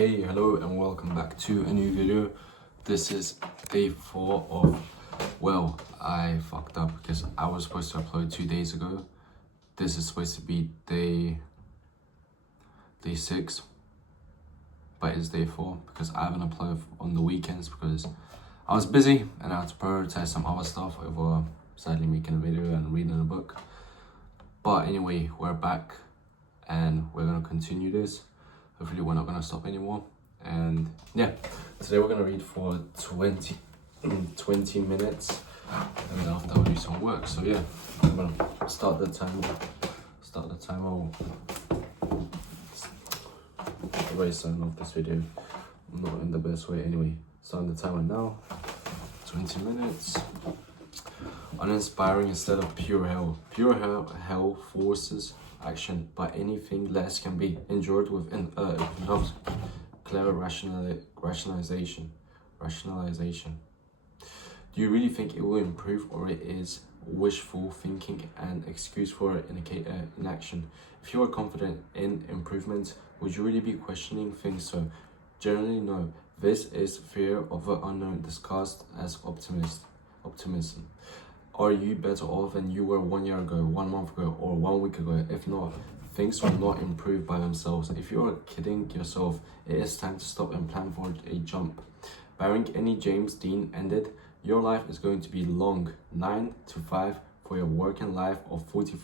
Okay, hello and welcome back to a new video. This is day 4 of, well, I fucked up because I was supposed to upload 2 days ago. This is supposed to be day 6, but it's day 4 because I haven't uploaded on the weekends because I was busy and I had to prioritize some other stuff over sadly making a video and reading a book. But anyway, we're back and we're gonna continue this. Hopefully we're not gonna stop anymore. And yeah, today we're gonna read for 20 minutes and then after I'll do some work. So yeah, I'm gonna start the timer. The way starting off this video, not in the best way anyway. Starting the timer now, 20 minutes. Uninspiring instead of pure hell. Pure hell forces action, but anything less can be endured with enough clever rationalization. Do you really think it will improve, or it is wishful thinking and excuse for inaction? If you are confident in improvement, would you really be questioning things? So generally no. This is fear of the unknown discussed as optimism. Are you better off than you were 1 year ago, 1 month ago, or 1 week ago? If not, things will not improve by themselves. If you are kidding yourself, it is time to stop and plan for a jump. Barring any James Dean ended, your life is going to be long. 9 to 5 for your working life of 40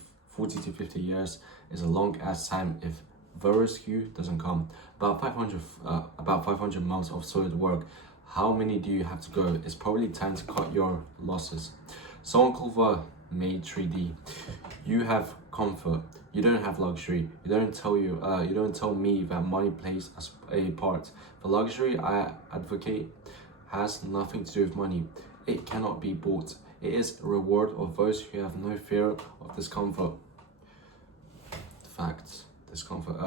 to 50 years is a long ass time if the rescue doesn't come. About 500 months of solid work. How many do you have to go? It's probably time to cut your losses. Someone called the maitre d'. You have comfort. You don't have luxury. You don't tell me that money plays a part. The luxury I advocate has nothing to do with money. It cannot be bought. It is a reward of those who have no fear of discomfort. Facts. Discomfort.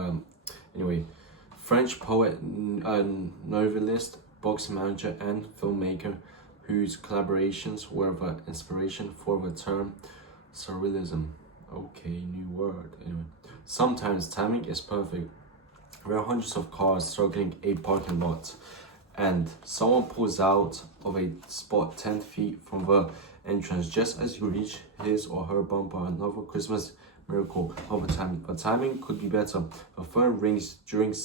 Anyway, French poet, novelist, boxing manager, and filmmaker, whose collaborations were the inspiration for the term surrealism. Okay, new word. Anyway, sometimes timing is perfect. There are hundreds of cars struggling a parking lot, and someone pulls out of a spot 10 feet from the entrance just as you reach his or her bumper. Another Christmas miracle of the timing. The timing could be better. The phone rings during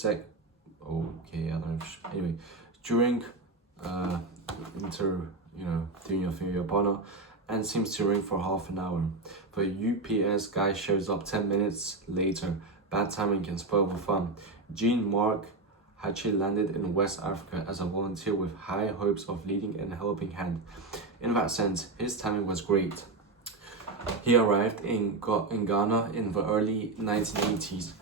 during doing your thing with your partner, and seems to ring for half an hour. The UPS guy shows up 10 minutes later. Bad timing can spoil the fun. Jean-Marc Haché landed in West Africa as a volunteer with high hopes of leading a helping hand. In that sense, his timing was great. He arrived in Ghana in the early 1980s,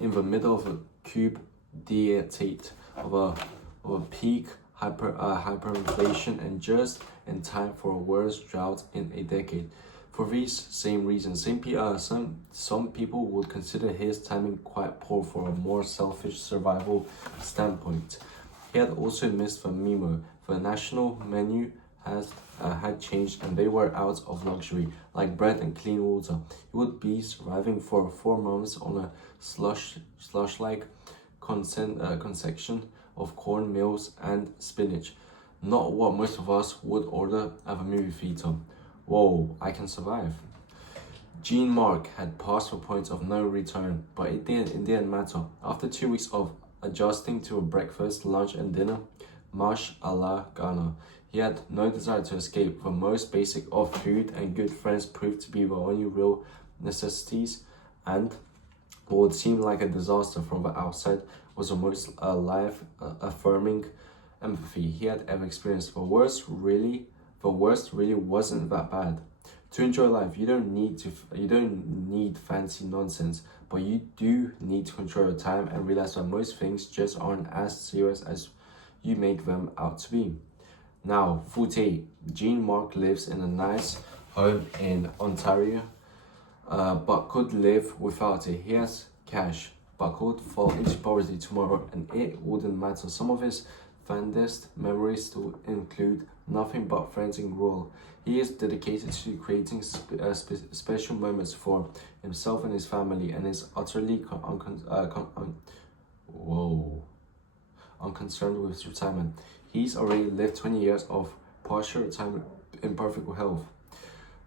in the middle of a coup d'état of a peak hyperinflation, and just in time for a worst drought in a decade. For these same reasons, some people would consider his timing quite poor for a more selfish survival standpoint. He had also missed the memo. The national menu had changed and they were out of luxury, like bread and clean water. He would be surviving for 4 months on a slush-like concession of corn meals and spinach. Not what most of us would order at the movie theater. Whoa, I can survive. Jean-Marc had passed the point of no return, but it didn't matter. After 2 weeks of adjusting to a breakfast, lunch and dinner, mash a la Ghana, he had no desire to escape. The most basic of food and good friends proved to be the only real necessities, and what would seem like a disaster from the outside was the most life-affirming empathy he had ever experienced. The worst really wasn't that bad. To enjoy life, you don't need fancy nonsense, but you do need to control your time and realize that most things just aren't as serious as you make them out to be. Now, Foote. Jean-Marc lives in a nice home in Ontario, but could live without it. He has cash, but could fall into poverty tomorrow, and it wouldn't matter. Some of his fondest memories still include nothing but friends in rural. He is dedicated to creating special moments for himself and his family, and is utterly unconcerned with retirement. He's already lived 20 years of partial retirement in perfect health.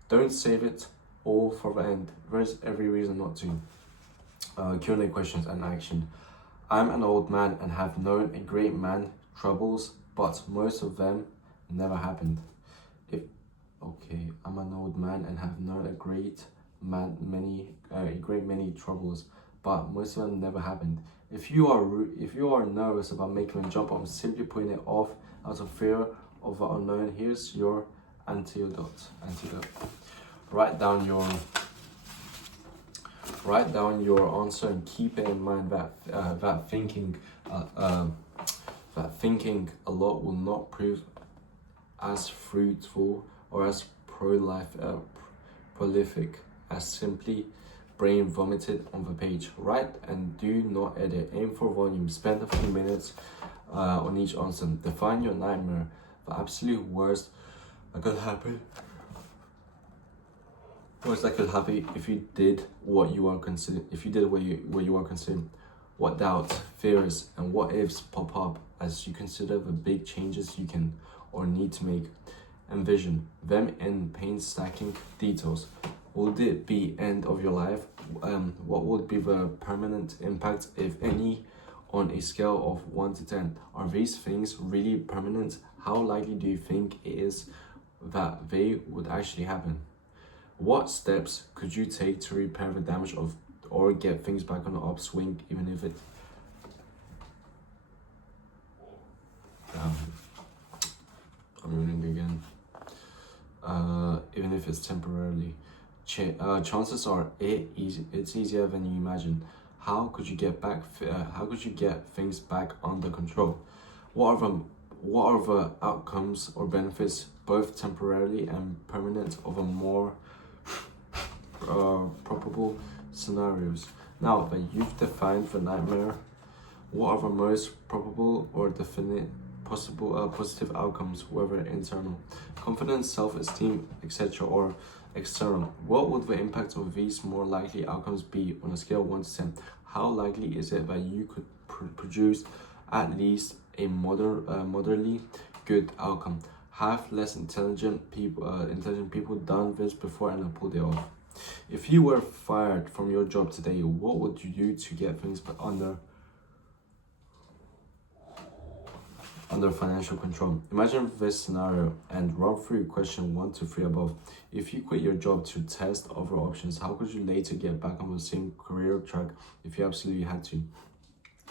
Don't save it all for the end. There's every reason not to. Q&A questions and action. I'm an old man and have known a great man troubles, but most of them never happened. I'm an old man and have known a great many troubles, but most of them never happened. If you are nervous about making a jump, I'm simply putting it off out of fear of the unknown. Here's your antidote. Write down your answer and keep it in mind that thinking a lot will not prove as fruitful or as prolific as simply brain vomited on the page. Write and do not edit. Aim for volume. Spend a few minutes on each answer. Define your nightmare. The absolute worst that could happen. Worst that could happen if you did what you are considering. If you did what you are considering. What doubts, fears, and what ifs pop up as you consider the big changes you can or need to make. Envision them in painstaking details. Would it be end of your life? What would be the permanent impact, if any, on a scale of 1 to 10? Are these things really permanent? How likely do you think it is that they would actually happen? What steps could you take to repair the damage or get things back on the upswing, even if it I'm reading again. Even if it's temporarily. Chances are it's easier than you imagine. How could you get things back under control? What are the outcomes or benefits, both temporarily and permanent, of a more probable scenarios? Now that you've defined the nightmare, what are the most probable or definite possible positive outcomes, whether internal, confidence, self-esteem, etc., or external? What would the impact of these more likely outcomes be on a scale of 1 to 10? How likely is it that you could produce at least a moderately good outcome? Have less intelligent people done this before and pulled it off? If you were fired from your job today, what would you do to get things under financial control? Imagine this scenario and run through question 1 to 3 above. If you quit your job to test other options, how could you later get back on the same career track if you absolutely had to?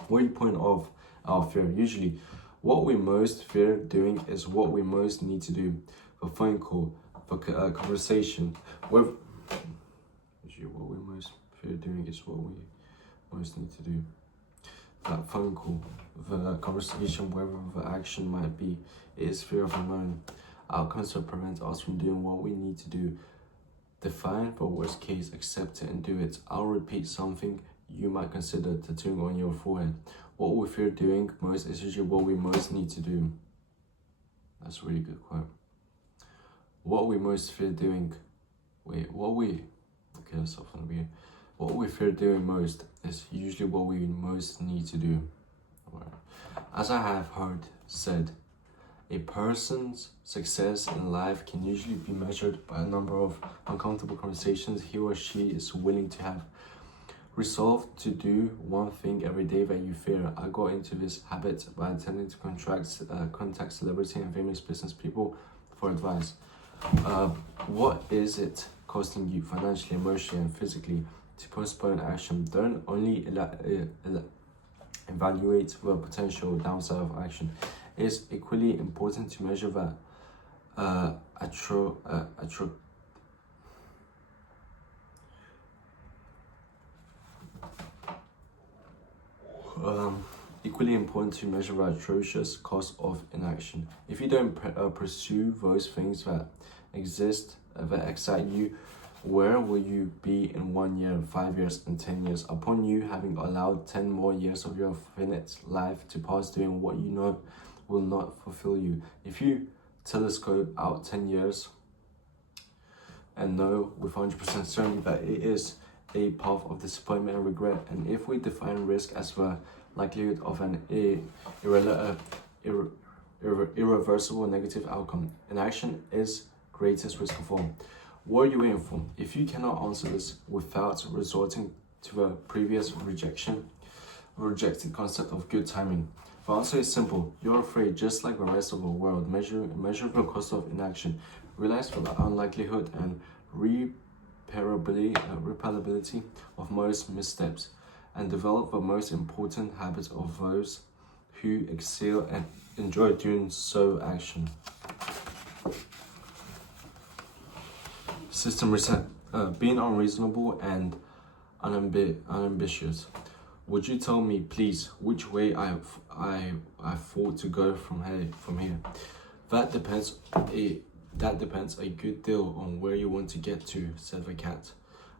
What are you point of our fear? Usually, what we most fear doing is what we most need to do. The phone call, the conversation. Usually, what we most fear doing is what we most need to do. That phone call, the conversation, wherever the action might be, is fear of unknown. Outcomes that prevent us from doing what we need to do. Define the worst case, accept it, and do it. I'll repeat something you might consider tattooing on your forehead. What we fear doing most is usually what we most need to do. That's a really good quote. What we most fear doing. That's often weird. What we fear doing most is usually what we most need to do. As I have heard said, a person's success in life can usually be measured by a number of uncomfortable conversations he or she is willing to have. Resolve to do one thing every day that you fear. I got into this habit by attempting to contact celebrity and famous business people for advice. What is it costing you financially, emotionally, and physically to postpone action? Don't only evaluate the potential downside of action. It's equally important to measure that atrocious cost of inaction. If you don't pursue those things that excite you, where will you be in 1 year, 5 years, and 10 years? Upon you having allowed 10 more years of your finite life to pass doing what you know will not fulfill you. If you telescope out 10 years and know with 100% certainty that it is a path of disappointment and regret, and if we define risk as the likelihood of an irreversible negative outcome. Inaction is greatest risk of all. What are you waiting for? If you cannot answer this without resorting to the previous rejected concept of good timing, the answer is simple. You're afraid, just like the rest of the world. Measure the cost of inaction. Realize for the unlikelihood and reparability of most missteps, and develop the most important habits of those who excel and enjoy doing so action. System reset. Being unreasonable and unambitious. Would you tell me, please, which way I thought to go from here? That depends a good deal on where you want to get to, said the cat.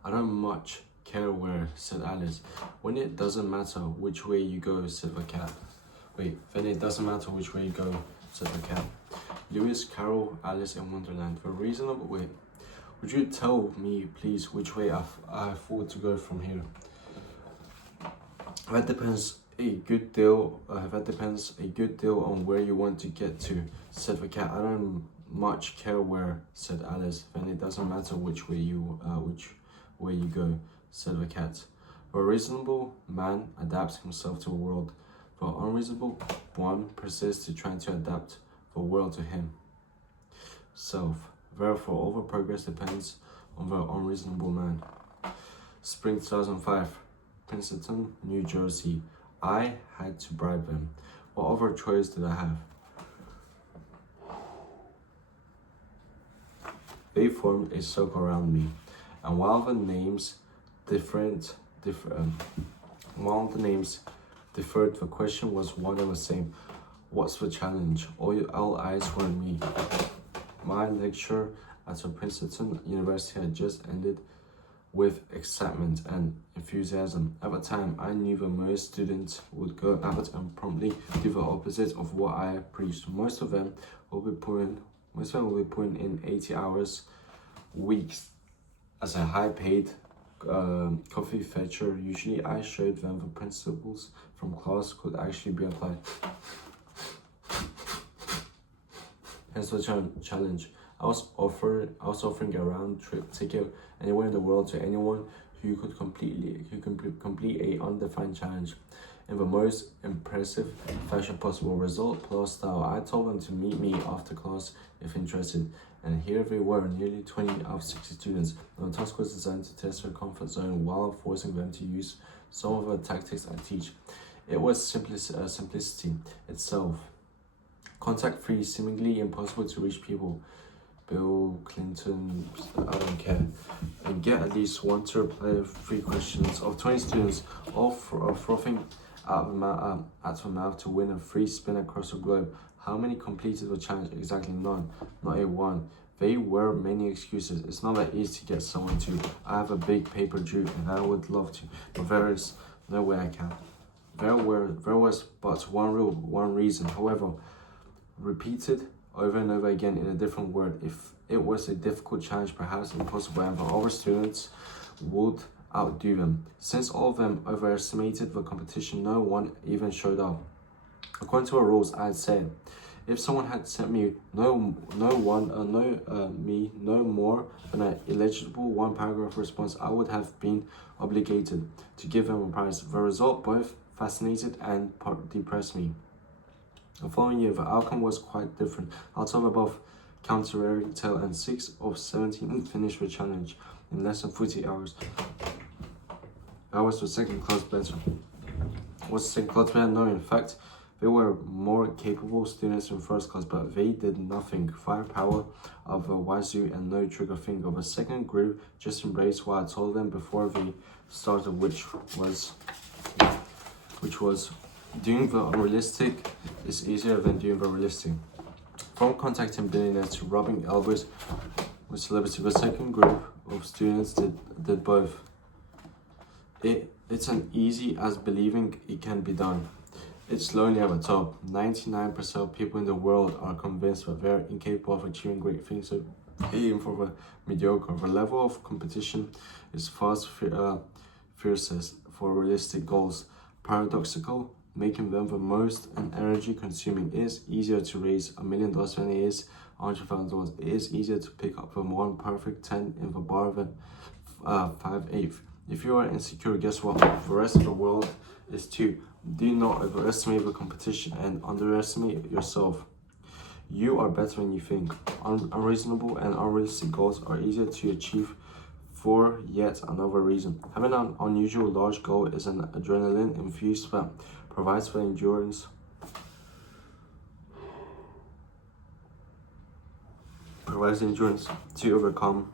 I don't much care where, said Alice. When it doesn't matter which way you go, said the cat. Then it doesn't matter which way you go, said the cat. Lewis Carroll, Alice in Wonderland. The reasonable way. Would you tell me, please, which way I thought to go from here? That depends a good deal on where you want to get to, said the cat. I don't much care where, said Alice. Then it doesn't matter which way you go, said the cat. A reasonable man adapts himself to the world. The unreasonable one persists to try to adapt the world to him. Self. Therefore, all the progress depends on the unreasonable man. Spring 2005, Princeton, New Jersey. I had to bribe them. What other choice did I have? They formed a circle around me, and while the names differed, the question was one and the same. What's the challenge? All eyes were on me. My lecture at Princeton University had just ended with excitement and enthusiasm. At the time, I knew that most students would go out and promptly do the opposite of what I preached. Most of them will be putting in 80 hours weeks as a high-paid coffee fetcher. Usually, I showed them the principles from class could actually be applied. Hence the challenge. I was offering a round-trip ticket anywhere in the world to anyone who could complete a undefined challenge in the most impressive fashion possible. Result plus style. I told them to meet me after class if interested, and here they were, nearly 20 out of 60 students. The task was designed to test their comfort zone while forcing them to use some of the tactics I teach. It was simplicity itself. Contact-free, seemingly impossible to reach people. Bill Clinton, I don't care. And get at least one to reply 3 questions. Of 20 students, all frothing at the mouth to win a free spin across the globe. How many completed the challenge? Exactly none. Not a one. There were many excuses. It's not that easy to get someone to. I have a big paper due and I would love to, but there is no way I can. There was but one reason. However, repeated over and over again in a different word. If it was a difficult challenge, perhaps impossible, and the other students would outdo them. Since all of them overestimated the competition, no one even showed up. According to our rules, I had said, if someone had sent me no more than an illegible 1-paragraph response, I would have been obligated to give them a prize. The result both fascinated and depressed me. The following year, the outcome was quite different. Out of above counterary tale, and 6 of 17 finished the challenge in less than 40 hours. I was the second class better. No, in fact, they were more capable students in first class, but they did nothing. Firepower of a wazoo and no trigger finger. The second group just embraced what I told them before they started, which was doing the unrealistic is easier than doing the realistic. From contacting billionaires to rubbing elbows with celebrities, the second group of students did both. It's as easy as believing it can be done. It's lonely at the top. 99% of people in the world are convinced that they're incapable of achieving great things, so aim for the mediocre. The level of competition is fiercest for realistic goals. Paradoxical making them the most and energy consuming. It is easier to raise $1 million than it is $100,000. It is easier to pick up the more perfect 10 in the bar than 5/8. If you are insecure, guess what? The rest of the world is too. Do not overestimate the competition and underestimate yourself. You are better than you think. Unreasonable and unrealistic goals are easier to achieve for yet another reason. Having an unusual large goal is an adrenaline infused that provides the endurance to overcome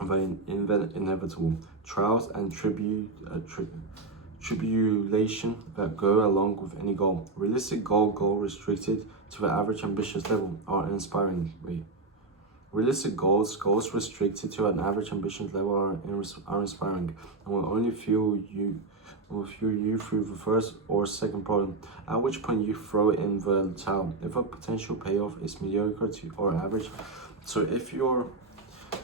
the inevitable trials and tribulation that go along with any goal. Realistic goal restricted to the average ambitious level are inspiring. Realistic goals restricted to an average ambition level are inspiring and will only fuel you through the first or second problem, at which point you throw in the towel if a potential payoff is mediocre or average. So if your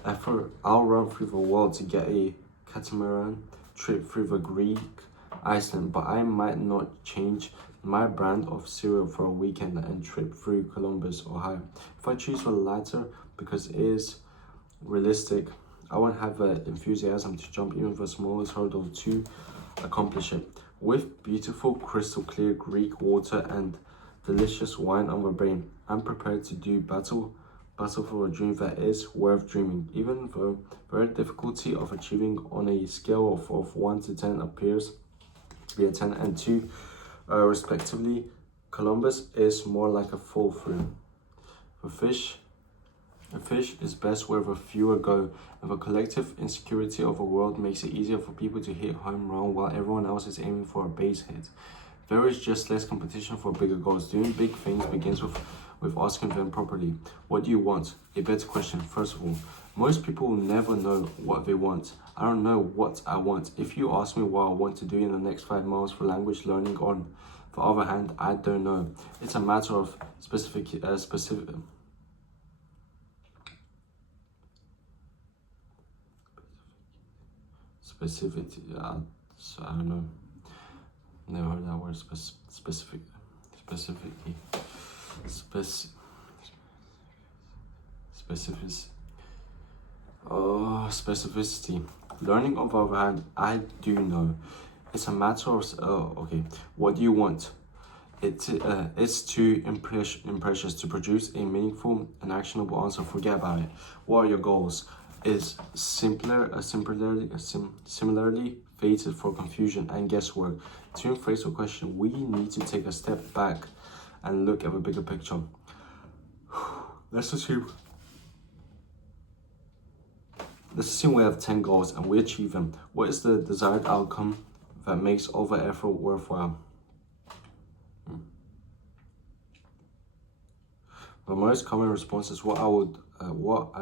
effort, I'll run through the world to get a catamaran trip through the Greek Iceland, but I might not change my brand of cereal for a weekend and trip through Columbus, Ohio. If I choose the latter because it is realistic, I won't have the enthusiasm to jump even the smallest hurdle to accomplish it. With beautiful, crystal clear Greek water and delicious wine on the brain, I'm prepared to do battle for a dream that is worth dreaming, even though the very difficulty of achieving on a scale of 1 to 10 appears to be a 10 and 2 respectively. Columbus is more like a fall through. A fish is best where the fewer go, and the collective insecurity of the world makes it easier for people to hit home run while everyone else is aiming for a base hit. There is just less competition for bigger goals. Doing big things begins with asking them properly. What do you want? A better question, first of all. Most people will never know what they want. I don't know what I want. If you ask me what I want to do in the next 5 miles for language learning, on the other hand, I don't know. It's a matter of specificity. So I don't know. Never heard that word. Specificity. Specificity. Learning, on the other hand, I do know. It's a matter of okay. What do you want? It's too imprecious to produce a meaningful and actionable answer. Forget about it. What are your goals? Is similarly fated for confusion and guesswork. To rephrase the question, we need to take a step back and look at the bigger picture. Let's assume we have 10 goals and we achieve them. What is the desired outcome that makes all the effort worthwhile? The most common response is what I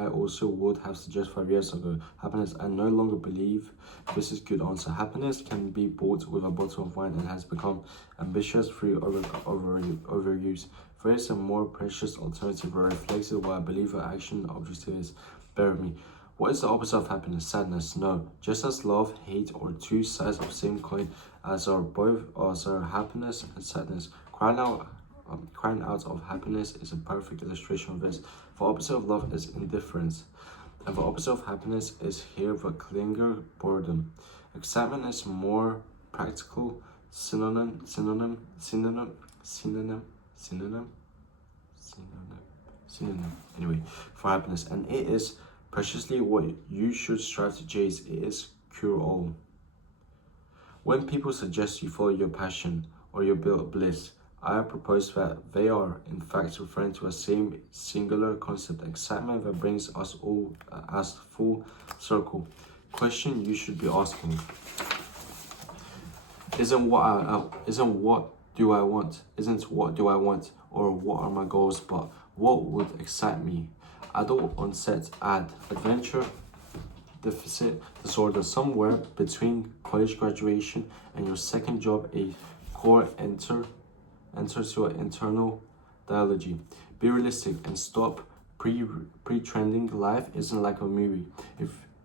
also would have suggested 5 years ago. Happiness. I no longer believe this is good answer. Happiness can be bought with a bottle of wine and has become ambitious through overuse. There is a more precious alternative that reflects what I believe the action objective is. Bear with me. What is the opposite of happiness? Sadness. No. Just as love, hate are two sides of the same coin, as are happiness and sadness. Crying out of happiness is a perfect illustration of this. The opposite of love is indifference, and the opposite of happiness is here the clinger boredom. Excitement is more practical synonym. Anyway, for happiness, and it is preciously what you should strive to chase. It is cure all. When people suggest you follow your passion or your bliss, I propose that they are, in fact, referring to a same singular concept, excitement that brings us all as full circle. Question you should be asking isn't what do I want, or what are my goals, but what would excite me. Adult onset adventure deficit disorder. Somewhere between college graduation and your second job, a core enters your internal dialogue. Be realistic and stop pre-trending. Life isn't like a movie.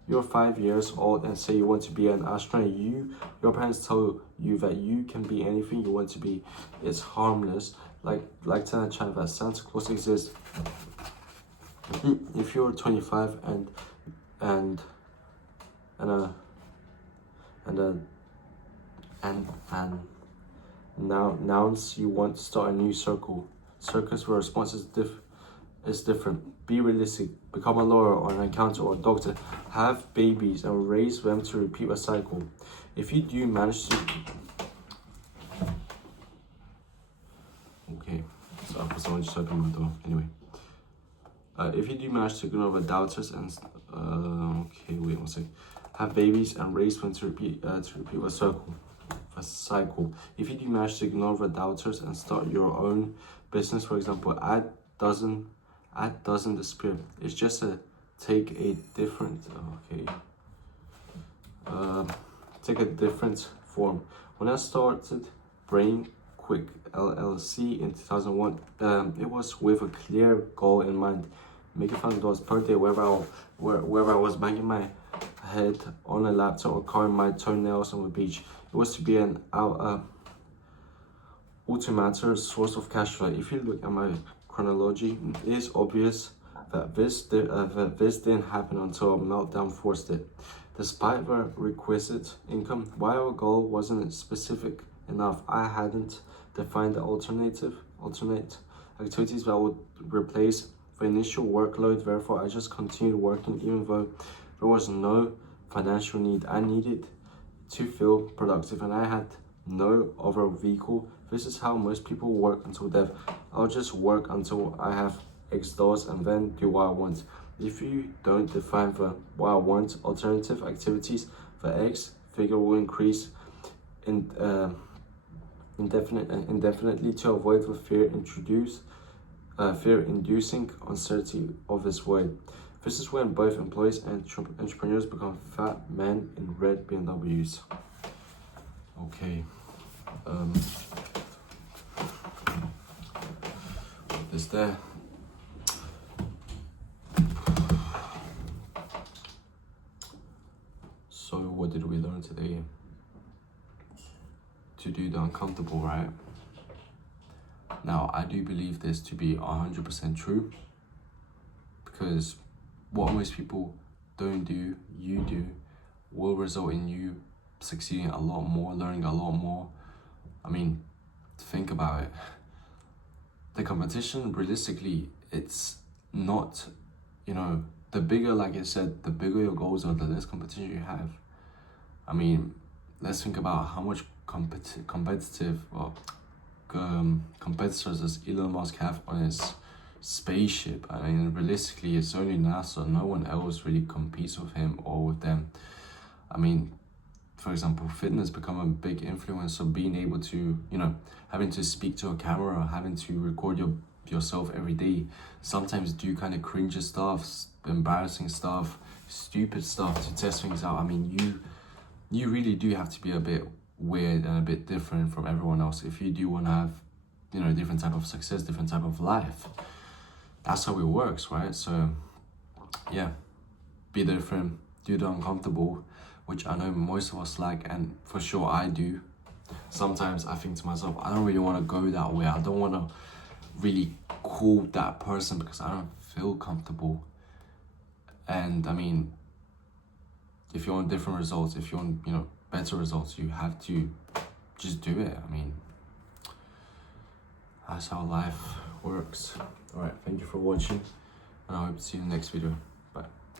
you're 5 years old and say you want to be an astronaut, your parents tell you that you can be anything you want to be. It's harmless, like telling a child that Santa Claus exists. If you're 25 and and and now announce you want to start a new circus where response is different. Be realistic. Become a lawyer or an accountant or a doctor. Have babies and raise them to repeat a cycle. If you do manage to... Okay, so I someone just opened my door. Anyway. If you do manage to ignore the doubters and... okay, wait one second. Have babies and raise them to repeat a cycle. If you do manage to ignore the doubters and start your own business, for example, ad doesn't disappear. It's just take a different form. When I started Brain Quick LLC in 2001, it was with a clear goal in mind: making $1,000 per day wherever I was banging my head on a laptop or carving my toenails on the beach. It was to be an automated source of cash flow. If you look at my chronology, it is obvious that this didn't happen until a meltdown forced it. Despite the requisite income, while our goal wasn't specific enough, I hadn't defined the alternate activities that would replace the initial workload. Therefore, I just continued working even though there was no financial need. I needed to feel productive and I had no other vehicle. This is how most people work until death. I'll just work until I have X dollars and then do what I want. If you don't define the what I want alternative activities, the X figure will increase indefinitely to avoid the fear-inducing uncertainty of this world. This is when both employees and entrepreneurs become fat men in red BMWs. Okay. What is there? So what did we learn today? To do the uncomfortable, right? Now, I do believe this to be 100% true, because what most people don't do, you do, will result in you succeeding a lot more, learning a lot more. I mean, think about it. The competition, realistically, it's not, the bigger, like I said, the bigger your goals are, the less competition you have. I mean, let's think about how much competitors does Elon Musk have on his spaceship. I mean, realistically, it's only NASA. No one else really competes with him or with them. I mean, for example, fitness become a big influence. So being able to, having to speak to a camera, having to record yourself every day, sometimes do kind of cringy stuff, embarrassing stuff, stupid stuff to test things out. I mean, you really do have to be a bit weird and a bit different from everyone else if you do want to have, different type of success, different type of life. That's how it works, right? So, yeah, be different, do the uncomfortable, which I know most of us like, and for sure I do. Sometimes I think to myself, I don't really want to go that way. I don't want to really call that person because I don't feel comfortable. And I mean, if you want different results, if you want, better results, you have to just do it. I mean, that's how life works. All right, thank you for watching, and I hope to see you in the next video. Bye.